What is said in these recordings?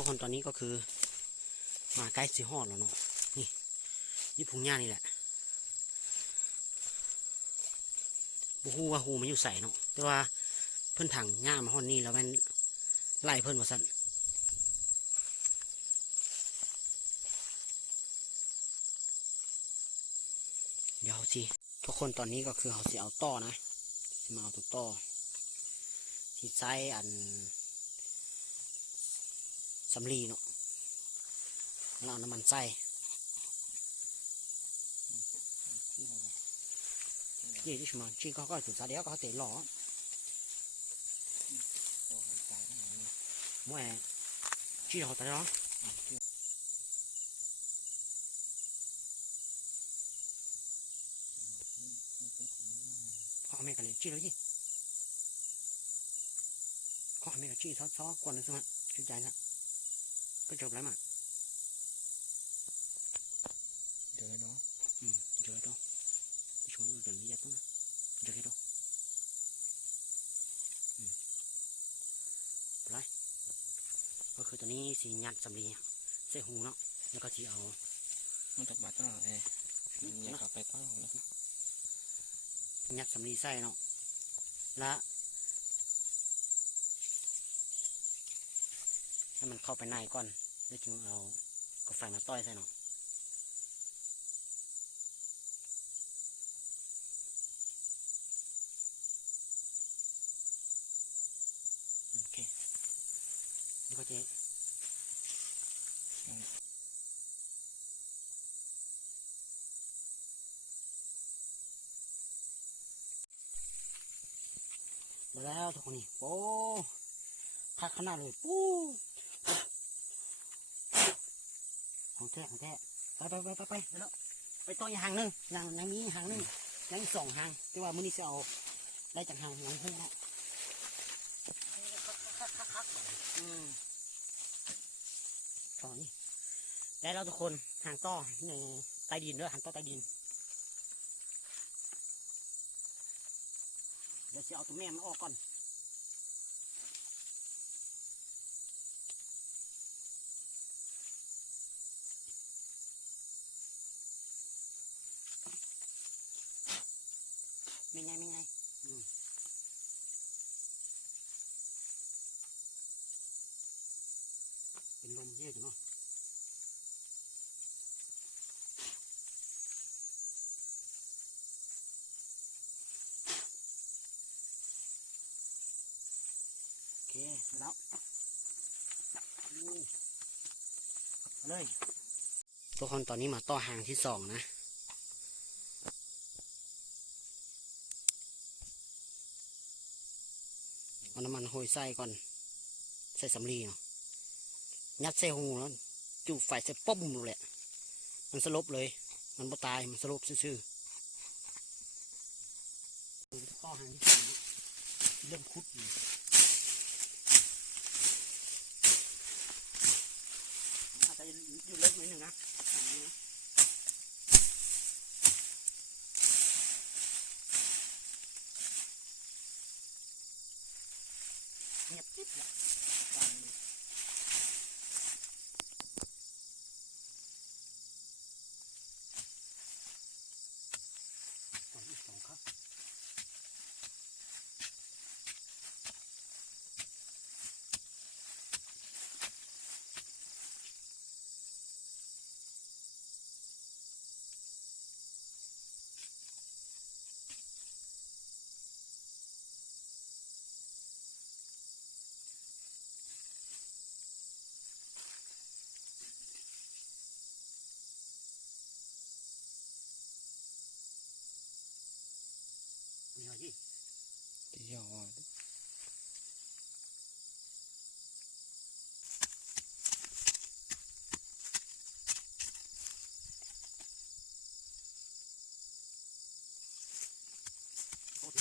ทุกคนตอนนี้ก็คือมาใกล้สีหอดแล้วเนาะนี่ยี่พุงหญ้านี่แหละบูฮูว่าฮูมันอยู่ใส่เนาะแต่ว่าเพิ่นถังหญ้ามาหอดนี่แล้วมันไล่เพิ่นว่าสั่นเดี๋ยวสิทุกคนตอนนี้ก็คือเขาสิเอาต่อนะสิมาเอาตัวต่อที่ใช้อันสำลีเนาะแล้วเอาน้ำมันใส่นี่ที่สมานจีเขาก็จุดซาเดียวก็เขาเตะหล่อมวยจีเขาแต่ร้องเขาไม่กันเลยจีเลยจีเขาไม่กันจีเขากวนเลยสิฮะชื่นใจนะก็จบแล้วมั้งเดี๋ยวเนาะเดี๋ยวเนาะช่วยดูจนนี้ยัดต้องเดี๋ยวเนาะไรก็คือตอนนี้สียัดสำลีใส่หูเนาะแล้วก็สีเอามันตกบาดตลอดเลยยัดเข้าไปต้อนเลยยัดสำลีใส่เนาะและให้มันเข้าไปในก่อนแล้วจึงเอากาแฟมาต้อยใส่เนาะโอเคนี่ก็จะมาแล้วทุกคนนี่โอ้คักขนาดเลยปูของแท้ไปแล้วไปต่ออีกหางนึงอย่างนี้หางนึงอย่างสองหางแต่ว่ามื้อนี้จะเอาได้จากหางน้องหูเนาะต่อนี่ได้แล้วทุกคนหางต่อในใต้ดินด้วยหางต่อใต้ดินเดี๋ยวจะเอาตัวแม่มันออกก่อนไม่ไงเป็นลมเยอะจังเนาะโอเคแล้วเลยทุกคนตอนนี้มาต่อหางที่สองนะเอาน้ำมันโหยใส่ก่อนใส่สำลีเนาะยัดใส่หูแล้วจุดไฟใส่ป้อมเลยมันสลบเลยมันบ่ตายมันสลบซื่อต่อหางที่สองเริ่มคุดอาจจะอยู่เล็กนิดนึงนะเงียบจิ๊บเลยสองครับนี่เหรอยี่ยอดโอ้โห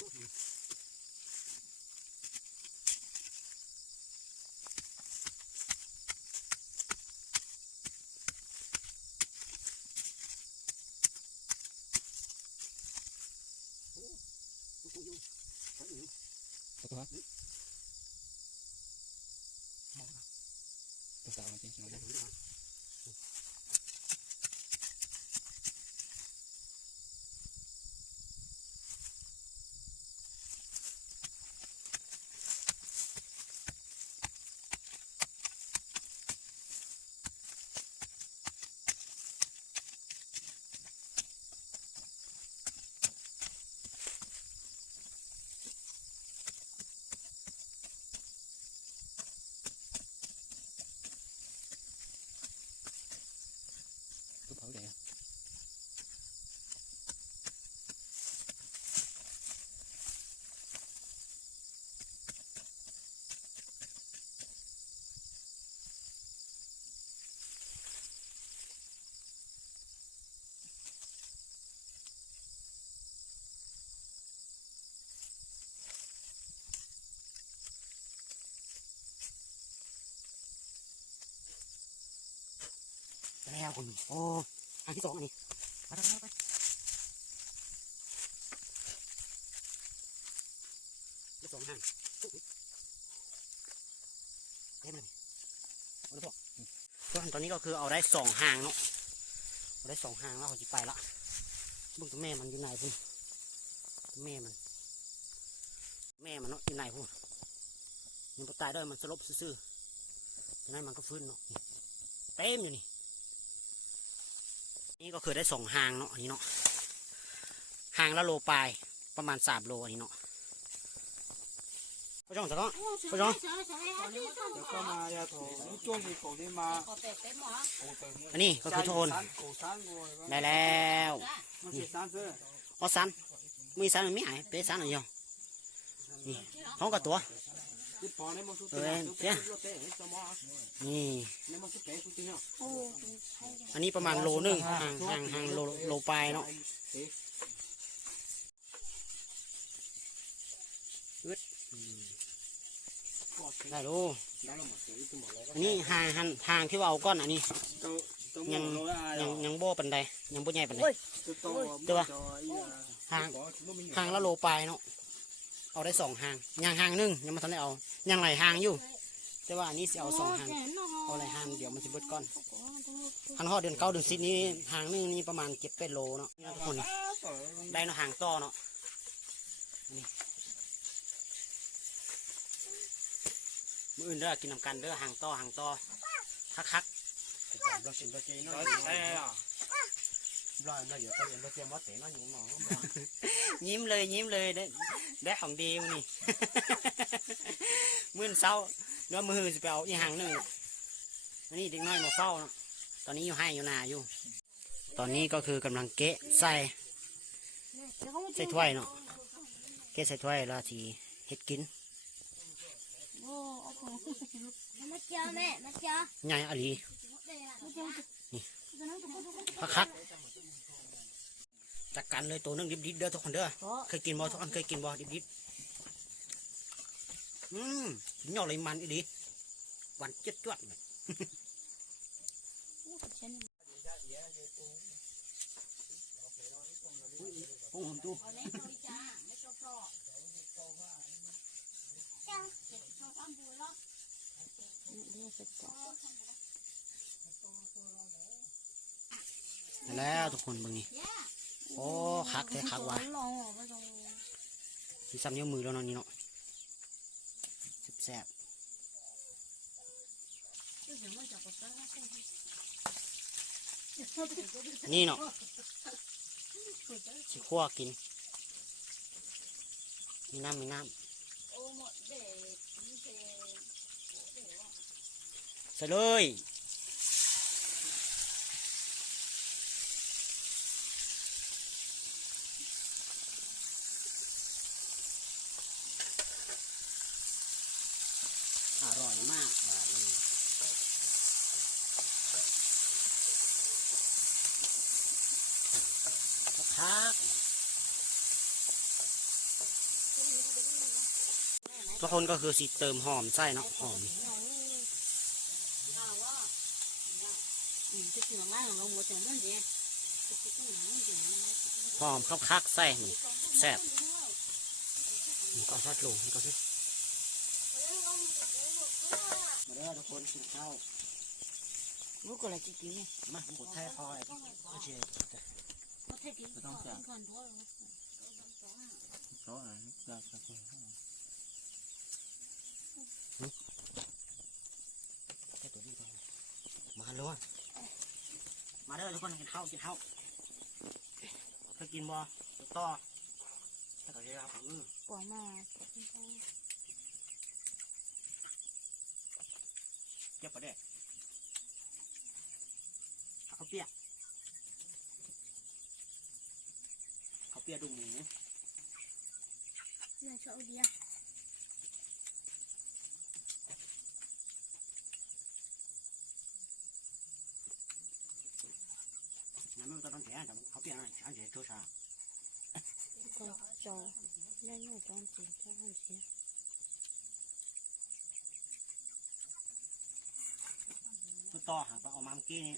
ตัว สาวจริงๆเลยตัวเผาแดงแล้วคุณโอ้อันที่สองอันนี้ไปไปไปสองห่างเต็มเลยโอ้โหตอนนี้ก็คือเอาได้2ห่างเนาะเอาได้2ห่างแล้วเขาจะไปละบุ้งตัวแม่มันอยู่ไหนพุ่นแม่มันเนาะอยู่ไหนพุ่นมันตายด้วยมันสลบซื่อๆจากนั้นมันก็ฟื้นเนาะเต็มอยู่นี่ก็คือได้2ห่างเนาะอันนี้เนาะห่างละโลปลายประมาณ3 โลอันนี้เนาะพ่อจ้องสักก้อนพ่อจ้องอันนี้ก็คือโทนได้แล้วอ๋อสันมีสันไม่หายเป๊ะสันหรือยังนี่ห้องกับตัวเนี่ยนี่อันนี้ประมาณโลนึงห่างโลปลายเนาะได้ดูอันนี้ห่างที่ว่าเอาก้อนอันนี้ยังโบ้ปันใดยังโบ้ใหญ่ปันใดตัวห่างละโลปลายเนาะเอาได้2ห่างยังห่างนึงยังมาทันได้เอายังไหลห่างอยู่แต่ว่าอันนี้จะเอา2ห่างเอาไหลห่างเดี๋ยวมันจะเบิดก้อนคันห่อเดือน9 เดือน10นี้ห่างนึงนี่ประมาณ7-8 โลเนาะทุกคนได้เนาะห่างต่อเนาะนี่มืออื่นเด้อกินน้ำกันเด้อห่างต่อคักยิ้มเลยได้ของดีมันนี่ มื้อเช้าเดี๋ยวมือจะไปเอาอีห่างนึงอันนี้เด็กน้อยมาเฝ้าเนาะตอนนี้อยู่ให้อยู่นาอยู่ตอนนี้ก็คือกำลังเกะใส่ถ้วยเนาะเกะใส่ถ้วยแล้วทีเฮ็ดกินใหญ่อะไรนี่คักจัดการเลยตัวนึงดิบๆเด้อทุกคนเด้อเคยกินบ่ทุกคนเคยกินบ่ดิบๆย่อเลยมันอีดีหวานจวดเลยโอ้โหตู้แล้วทุกคนเบิ่งนี่โอ้คักแท้คักว่ะที่ซ้ำนิ้วมือแล้วเนาะนี่เนาะแซ่บนี่เนาะสิคั่วกินมีน้ำใส่เลยอร่อยมากแบบนี้คักทุกคนก็คือสิเติมหอมใส่เนาะหอมคักใส่นี่แซ่บนี่ก็ทอดลูกนี่ก็สิมาเด้อทุกคนกินข้าว如果来几斤呢？嘛，我太好了，而且我太斤，不当下，很多了。少啊，那可不好。แค่ตัวนี้ก็มาเลยมาเด้อทุกคนกินข้าวเคยกินบ่ต่อถ้าเขาจะรับปวดมาก เก็บไปได้ข้าวเปียกดูหมู เรื่องโชว์เดียงั้นไม่ต้องแกะแต่ข้าวเปียกอะไรอันเดียวโชว์ชาก็โจแม่หนูตอนจีนก็หันเสียตัวต่อหางปลาเอามาเมื่อกี้นี่